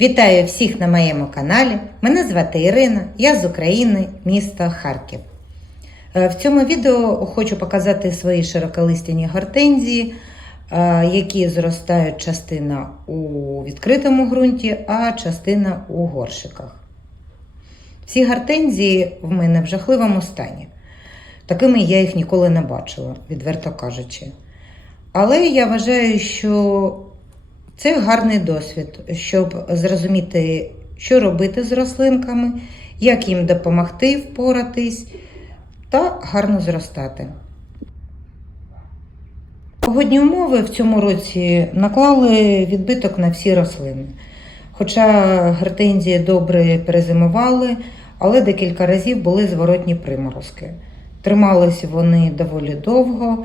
Вітаю всіх на моєму каналі. Мене звати Ірина, я з України, місто Харків. Е, В цьому відео хочу показати свої широколистяні гортензії, е, які зростають частина у відкритому ґрунті, а частина у горшиках. Всі гортензії в мене в жахливому стані. Такими я їх ніколи не бачила, відверто кажучи. Але я вважаю, що це гарний досвід, щоб зрозуміти, що робити з рослинками, як їм допомогти впоратись та гарно зростати. Погодні умови в цьому році наклали відбиток на всі рослини. Хоча гортензії добре перезимували, але декілька разів були зворотні приморозки. Тримались вони доволі довго,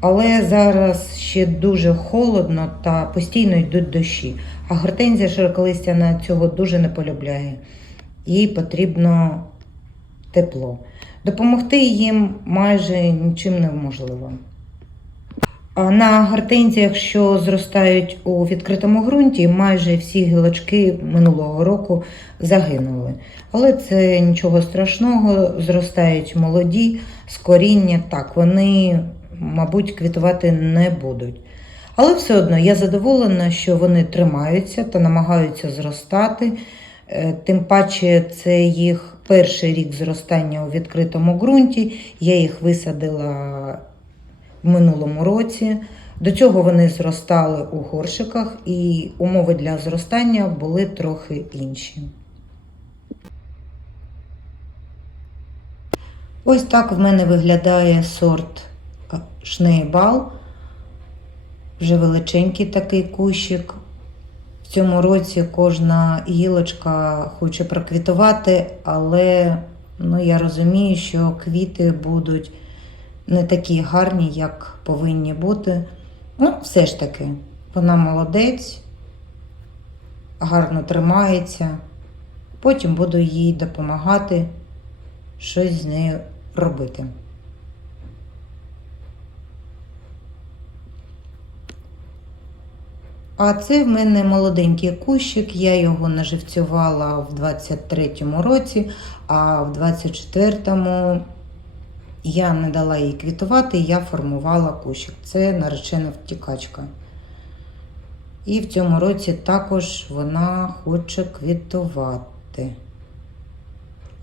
але зараз ще дуже холодно та постійно йдуть дощі. А гортензія широколистяна цього дуже не полюбляє. Їй потрібно тепло. Допомогти їм майже нічим неможливо. На гортензіях, що зростають у відкритому ґрунті, майже всі гілочки минулого року загинули. Але це нічого страшного, зростають молоді, з коріння. Так, вони, мабуть, квітувати не будуть. Але все одно я задоволена, що вони тримаються та намагаються зростати. Е, Тим паче, це їх перший рік зростання у відкритому ґрунті. Я їх висадила в минулому році. До цього вони зростали у горшиках, і умови для зростання були трохи інші. Ось так в мене виглядає сорт шнейбал. Вже величенький такий кущик. В цьому році кожна гілочка хоче проквітувати, але ну, я розумію, що квіти будуть не такі гарні, як повинні бути. Ну, все ж таки, вона молодець, гарно тримається. Потім буду їй допомагати щось з нею робити. А це в мене молоденький кущик, я його наживцювала в 23-му році, а в 24-му я не дала їй квітувати, я формувала кущик. Це наречена втікачка. І в цьому році також вона хоче квітувати.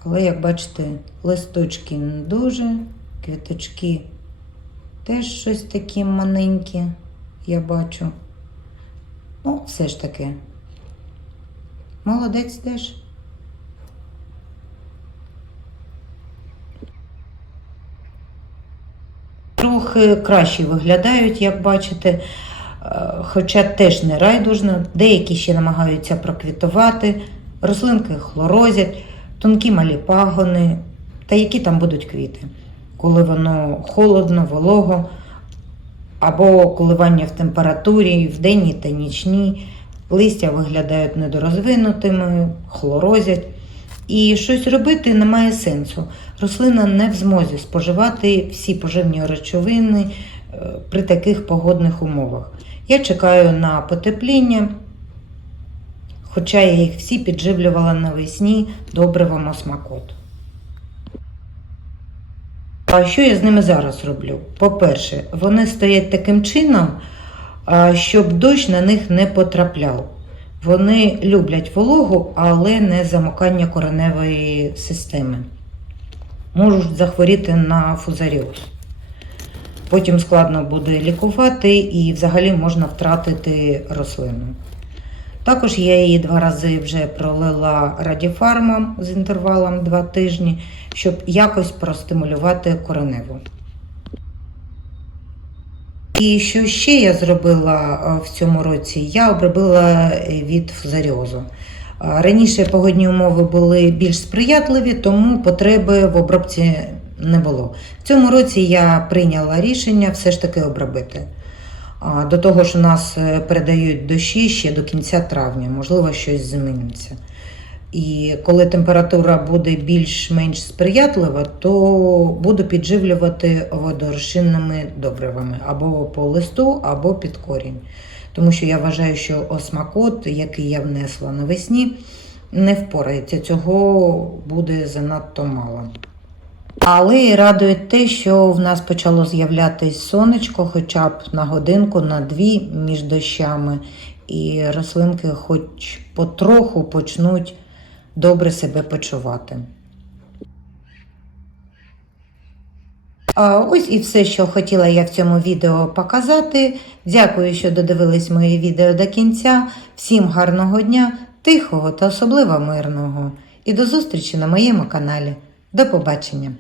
Але, як бачите, листочки не дуже, квіточки теж щось такі маленькі, я бачу. Ну, все ж таки. Молодець теж. Трохи краще виглядають, як бачите, е, хоча теж не райдужно. Деякі ще намагаються проквітувати, рослинки хлорозять, тонкі малі пагони. Та які там будуть квіти, коли воно холодно, волого, або коливання в температурі, в денні та нічні, листя виглядають недорозвинутими, хлорозять. І щось робити немає сенсу. Рослина не в змозі споживати всі поживні речовини е, при таких погодних умовах. Я чекаю на потепління, хоча я їх всі підживлювала навесні добривом осмакот. А що я з ними зараз роблю? По-перше, вони стоять таким чином, щоб дощ на них не потрапляв. Вони люблять вологу, але не замокання кореневої системи. Можуть захворіти на фузаріоз. Потім складно буде лікувати і взагалі можна втратити рослину. Також я її два рази вже пролила радіфармом з інтервалом 2 тижні, щоб якось простимулювати кореневу. І що ще я зробила е, в цьому році? Я обробила від фузаріозу. Е, Раніше погодні умови були більш сприятливі, тому потреби в обробці не було. В цьому році я прийняла рішення все ж таки обробити. До того ж, у нас е, передають дощі ще до кінця травня, можливо, щось зміниться. І коли температура буде більш-менш сприятлива, то буду підживлювати водорозчинними добривами або по листу, або під корінь. тому що я вважаю, що осмакот, який я внесла навесні, не впорається. Цього буде занадто мало. Але і радує те, що в нас почало з'являтись сонечко, хоча б на годинку, на дві між дощами, і рослинки хоч потроху почнуть добре себе почувати. А ось і все, що хотіла я в цьому відео показати. Дякую, що додивились моє відео до кінця. Всім гарного дня, тихого та особливо мирного. І до зустрічі на моєму каналі. До побачення!